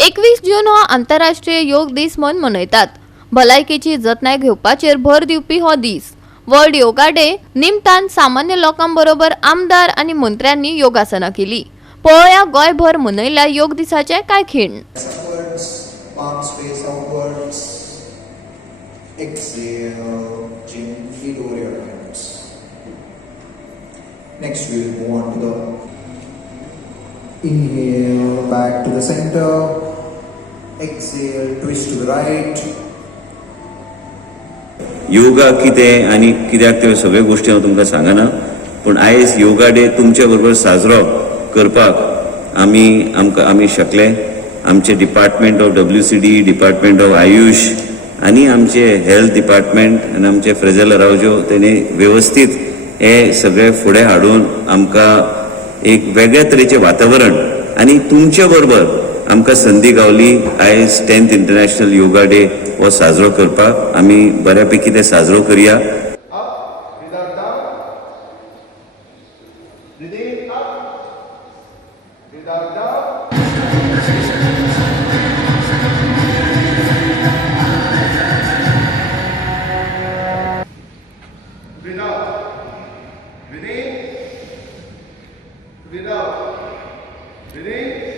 21 जून हो आंतरराष्ट्रीय योग दीस म्हूण मनयतात। भलायकेची जतनाय घेवपाचेर भर दिवपी हो दीस। वर्ल्ड योगा डे निमतान सामान्य लोकांबरोबर आमदार आणि मंत्र्यांनी योगासना केली। पळोवया गोयभर मनयल्या योग दिसाचे कांय खीण। Next we'll move on to the inhale back to the center, exhale twist to the right. Yoga कितें आनी कित्याक त्यो सगळ्यो गोश्टी हांव तुमकां सांगना, पूण आयज योगा डे तुमचे बरोबर साजरो करपाक आमी शकले। आमचे department of WCD, department of Ayush आनी आमचे हेल्थ डिपार्टमेंट आनी आमचे फ्रेजल अरावजो तेणी व्यवस्थीत हे सगळे फुडें हाडून आमकां एक वेगळ्या तरेचें वातावरण आनी तुमचे बरोबर आमकां संदी गावली आयज 10th इंटरनॅशनल योगा डे हो साजरो करपाक। आमी बऱ्यापैकी ते साजरो करुया।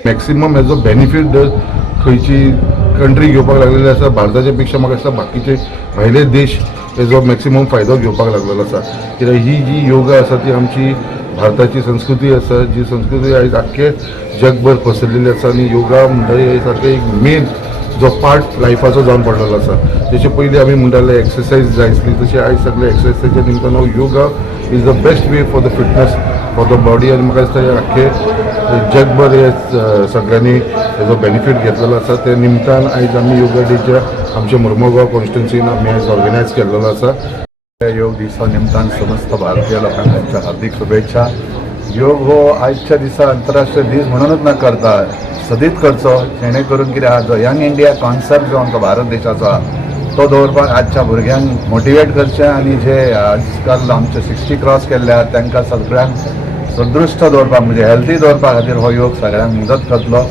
मॅक्सिमम हेजो बेनिफीट खंयची कंट्री घेवपाक लागलेली आसा। भारताच्या पेक्षा म्हाका दिसता बाकीचे भायले देश हेजो मॅक्सिमम फायदो घेवपाक लागलेलो आसा, कित्याक ही जी योगा आसा ती आमची भारताची संस्कृती आसा, जी संस्कृती आयज आख्खे जगभर पसरलेली आसा। आनी योगा म्हणटरी हे सारकें एक मेन जो पार्ट लायफाचो जावन पडलेलो आसा। जशें पयलीं आमी म्हणटाले एक्सरसायज जाय आसली, तशें आयज सगळे एक्सरसायजच्या निमतान yoga is the best way for the fitness for the body. आनी म्हाका दिसता हे आख्खे जगभर हे सगळ्यांनी हेजो बेनिफीट घेतलेलो आसा। ते निमतान आयज आमी योगा डेच्या आमच्या मुर्मुगांव कॉन्स्टिट्युन्सीन आमी आयज ऑर्गनायज केल्लो आसा। योग दिसा निमतान समस्त भारतीय लोकांक आमच्या हार्दिक शुभेच्छा। योग हो आजच्या दिसा आंतरराष्ट्रीय दीस म्हणूनच ना करता, सदीत करचो, जेणे करून कितें आहा जो यंग इंडिया कॉन्सेप्ट जो आमकां भारत देशाचो आहा तो दवरपाक आजच्या भुरग्यांक मोटिवेट करचें आनी जे आजकाल आमचे 60 क्रॉस केल्ले आहात तांकां सगळ्यांक सदृश्ट दवरपाक म्हणजे हेल्थी दवरपा खातीर हो योग सगळ्यांक मदत करतलो।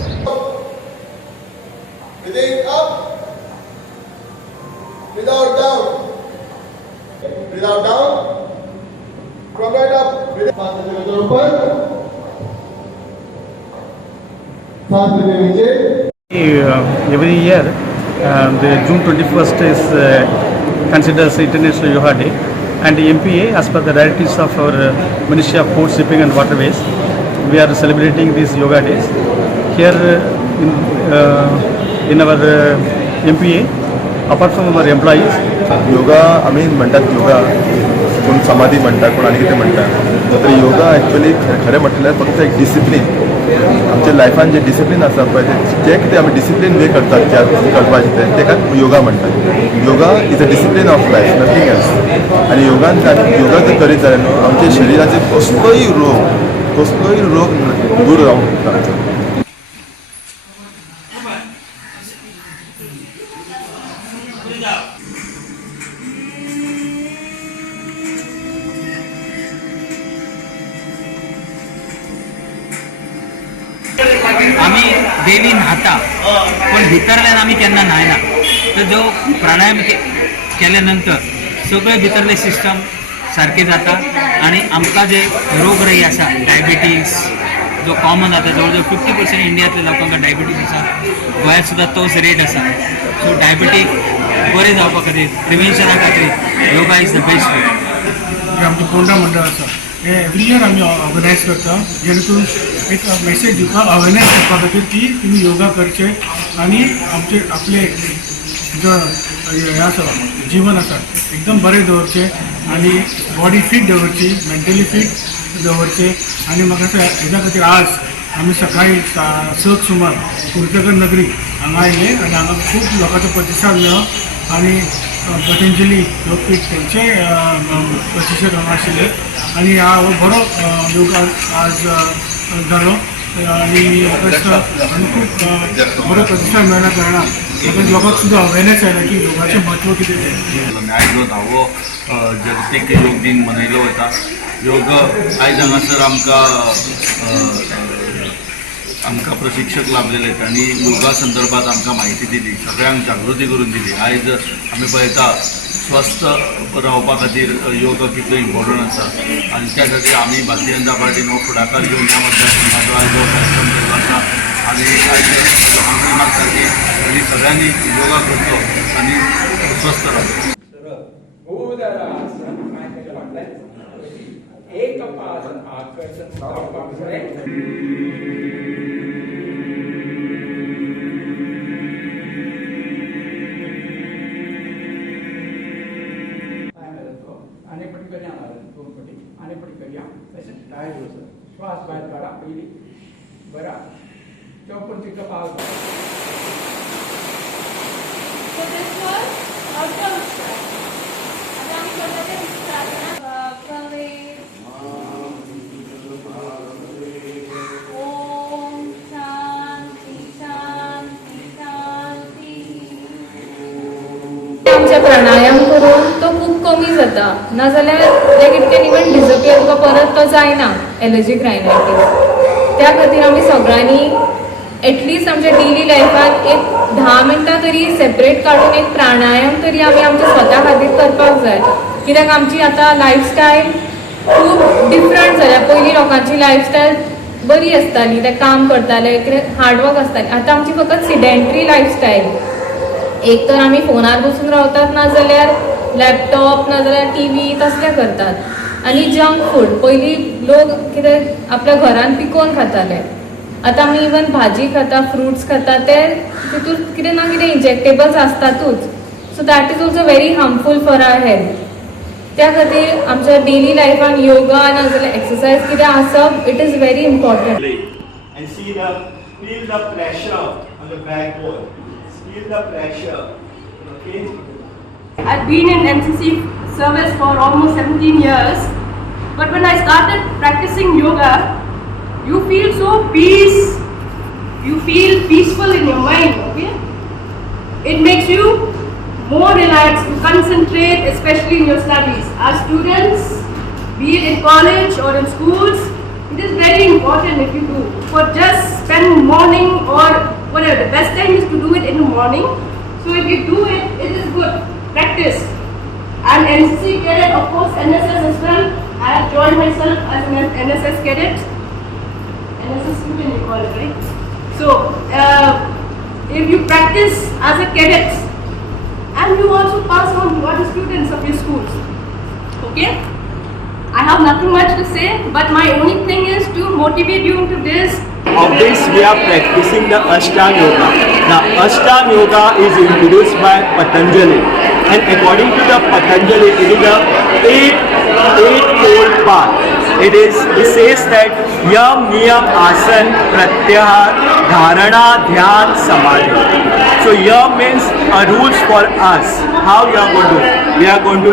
Every year, the June 21st is considered as International Yoga Day, and MPA, as per the directives of our Ministry of Port, Shipping and Waterways, we are celebrating these yoga days here in our MPA. Apart from our employees, yoga आमी म्हणटात योगा कोण समाधी म्हणटात कोण आनी कितें म्हणटात, तर योगा एक्चुअली खरें म्हटल्यार फक्त एक डिसिप्लीन आमच्या लायफान जे डिसिप्लीन आसा पळय जे कितें आमी डिसिप्लीन वे करतात करपाचें तेका योगा म्हणटात। Yoga is a discipline of life, nothing else. आनी योगा जर करीत जाल्यार न्हू आमच्या शरिराचे कसलोय रोग दूर जावंक शकता। आम्ही डेली न्हाता पण भितरल्यान आम्ही केन्ना न्हायना। तर जो प्राणायाम केल्यानंतर सगळे भितरले सिस्टम सारखे जाता आणि आमकां जे रोगराई आसा डायबिटीज जो कॉमन आता जवळजवळ 50% इंडियातल्या लोकांका डायबिटीज आसा, गोंयांत सुद्धा तोच रेट आसा। सो डायबिटीक बरें जावपा खातीर प्रिवेंशना खातीर yoga is the best way. आमचें पोंडा मंडळ आसा हे एवरी इयर आमी ऑर्गनायज करता, जेणे करून एक मेसेज दिवपाक अवेरनेस करपा खातीर की तुमी योगा करचे आनी आपले जो हे आसा जीवन आसा एकदम बरें दवरचें आनी बॉडी फीट दवरची, मेंटली फीट दवरचें। आनी म्हाका हेज्या खातीर आज आमी सकाळी 7 सुमार कुर्चकर नगरी हांगा आयले आनी हांगा खूब लोकांचो प्रतिसाद मेळ्ळो आनी पतंजली योगपीठ त्यांचे प्रतिशत हांगा आशिल्ले आनी हो बरो योगा आज जालो आनी आनी खूब बरो प्रतिसाद मेळ्ळ्या कारणान लोकांक सुद्दां अवेरनेस आयला की योगाचें म्हत्व कितें तें। आयज जो 10वो जागतीक योग दिन मनयलो वता। योग आयज हांगासर आमकां आमकां प्रशिक्षक लाभलेले आहेत आणि योगा संदर्भात आमकां माहिती दिली, सगळ्यांक जागृती करून दिली. आयज आमी पळयता स्वस्थ रावपा खातीर योगा कितलो इम्पॉर्टंट आसा आनी त्या खातीर आमी भारतीय जनता पार्टीन हो फुडाकार घेवन ह्या मतदारसंघाचो आयज हो कार्यक्रम केल्लो आसा आनी आयज आमची मागता की आनी सगळ्यांनी योगा करचो आनी स्वस्थ रावचो. श्वास बाहेर काढा पहिली बरा चौपन तिथं पाहतो. आमचे प्राणायाम करून तो खूप कमी जाता, नाजाल्यार like it can even disappear, तुका परत तो जायना एलर्जीक रायनायटीस. त्या खातीर आमी सगळ्यांनी एटलिस्ट आमच्या डेली लायफात एक 10 मिनटां तरी सेपरेट काडून एक प्राणायाम तरी आमी आमच्या स्वता खातीर करपाक जाय. कित्याक आमची आतां लायफस्टायल खूब डिफरंट जाल्या. पयलीं लोकांची लायफस्टायल बरी आसताली, ते काम करताले, कितें हार्डवर्क आसताली. आतां आमची फकत सिडेंटरी लायफस्टायल. एक तर आमी फोनार बसून रावतात, नाजाल्यार लॅपटॉप नाजाल्यार टीव्ही तसलें करतात. आनी जंक फूड, पयलीं लोक कितें आपल्या घरान पिकोवन खाताले, आतां आमी इवन भाजी खाता, फ्रुट्स खाता, ते तितून कितें ना कितें इंजेक्टेबल्स आसतातूच. So that is also very harmful for our health. त्या खातीर आमच्या डेली लायफान योगा नाजाल्यार एक्सरसायज कितें आसप it is very important. Feel the pressure on the backbone. Feel the pressure. Okay. I've been in NCC service for almost 17 years, but when I started practicing yoga, you feel so peace. You feel peaceful in your mind. Okay. It makes you more relaxed to concentrate, especially in your studies. As students, be it in college or in schools, it is very important if you do. For just spend morning or whatever, the best time is to do it in the morning. So if you do it, it is good practice. And NCC cadet, of course, NSS as well. I have joined myself as an NSS cadet. NSS student, you call it, right? So if you practice as a cadet, and you also pass on to other students of your schools. Okay? I have nothing much to say, but my only thing is to motivate you into this. Of this, we are practicing the Ashtanga Yoga. Now, Ashtanga Yoga is introduced by Patanjali, and according to the Patanjali, it is a eightfold path. It says that Yam, Niyam, Asan, Pratyahar, Dharana, Dhyan, Samadhi. So Yam means rules for us. How we are going to? We are going to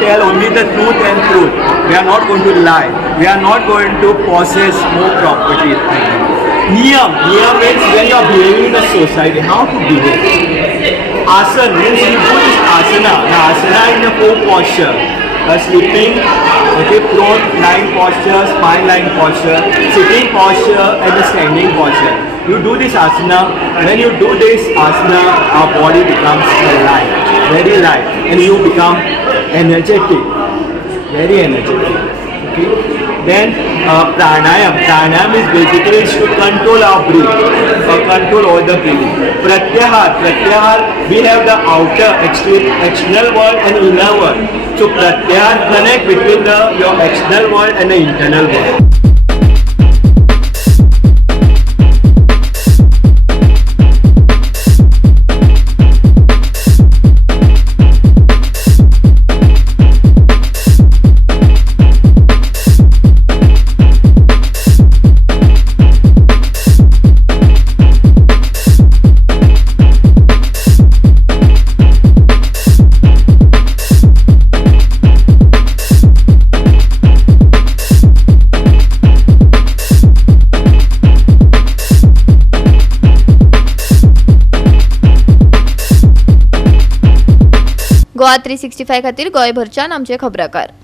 tell only the truth and truth. We are not going to lie. We are not going to possess more property. Niyam means when you are behaving in the society, how to behave. Asana means you do this asana. Now asana is the 4 posture. Sleeping, okay, prone, lying posture, spine lying posture, sitting posture, and the standing posture. You do this asana. When you do this asana, our body becomes light, very light, and you become energetic, very energetic. Okay. Then pranayam. Pranayam is basically to control our breath, control all the breathing. Pratyahar. We have the outer, external world and inner world. So pratyahar connect between your external world and the internal world. Goa 365 खातीर गोंयभरच्यान आमचे खबराकार.